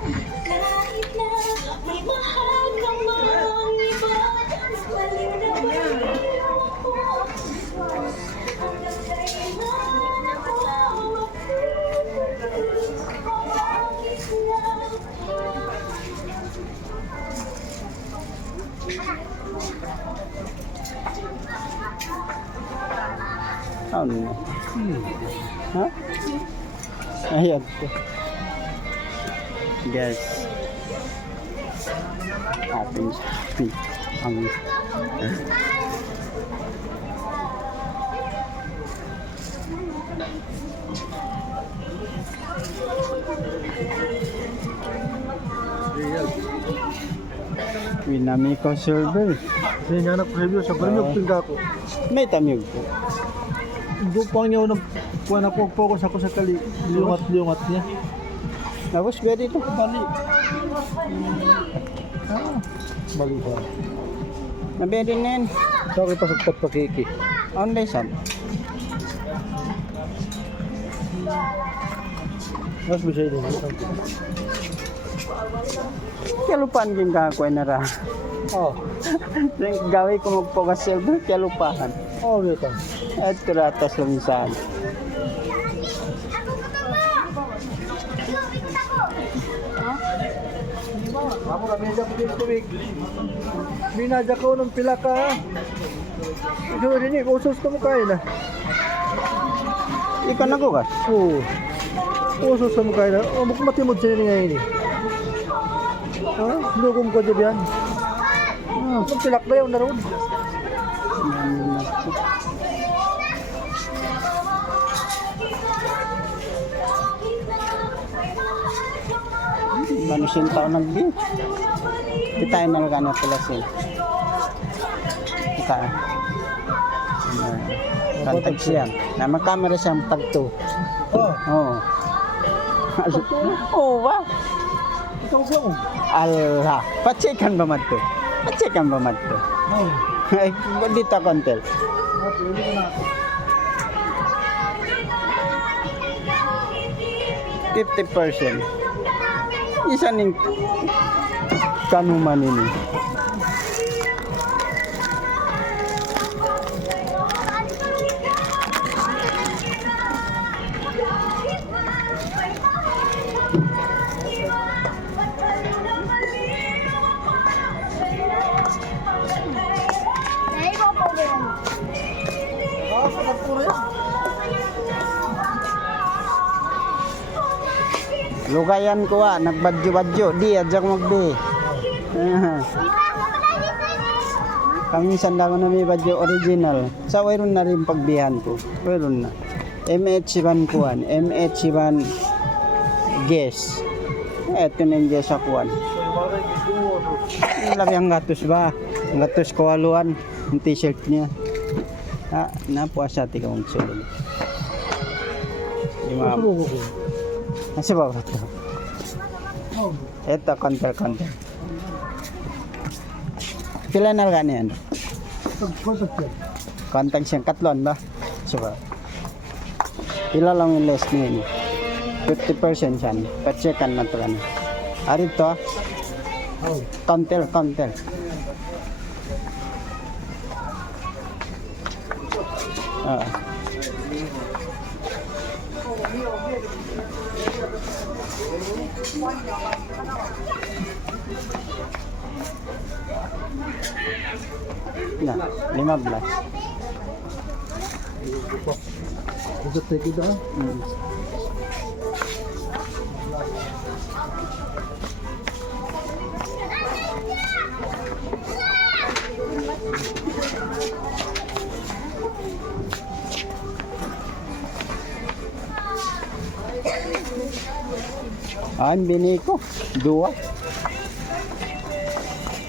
Kahit na may mahal ka mang iba, baliw na baliw ako. Hanggang kailan ako magtitiis o bakit lang? Ano? Ha? Ayan po. Guys. Ating shopping. Ang Winamiko server. Hindi nga nag-review sa premium tingga ko. May tamyog po. Gupang niya nang kuha na focus ako sa kali. Liungat niya. Tapos pwede ito. Bali. Bali ba? Nabedi na yan. Sa akin pasagpat pakiki. Online sab. Mas bisa ini. Kalupaan yung kakuha na ra. Oh. Gawin ko magpokas server, kalupaan. Oh, gitu. At kuratas lang saan. Ako na medyo ko din tubig. Binadya ko ng pila ka. Ito rin eh, usos ko mo kain na. Ikaw na ko ka? Oo. Usos ko mo kain na. O, matimod siya rin ngayon eh. Ha? Lugom ko dyan yan. Magpilak na yun na ron. Manusin tao nag-view. Kita na lang na pala sila. Kita. Kantag siya. Na mag-camera siyang tagto. Oh. Oo. Oo ba? Ikaw ba mo? Allah. Pachekan ba madto? Pachekan ba madto? Oo. Ay, dito kontel. Hindi ko na. 50%. Isa ning kanuman ini. Lugayan ko nagbadyo-badyo, di adjak magbi. Kamisan lang na may badyo original. Sa wayron na rin pagbihan ko. Wayron na. MH1 kuan, MH1 guess. Eto na yung guess akuan. Lami ang gatos ba? Ang gatos kawaluan, yung t-shirt niya. Napuasa tika mong sulod. Nasa ba ito? Ito, konter. Pila na lang yan? Kontag siyang katlon ba? Diba? Pila lang yung less niya yun? 50% siyan. Pacheckan na ito lang. Arito, konter. Na, 15. Ito take it down. Ang bini ko, 2.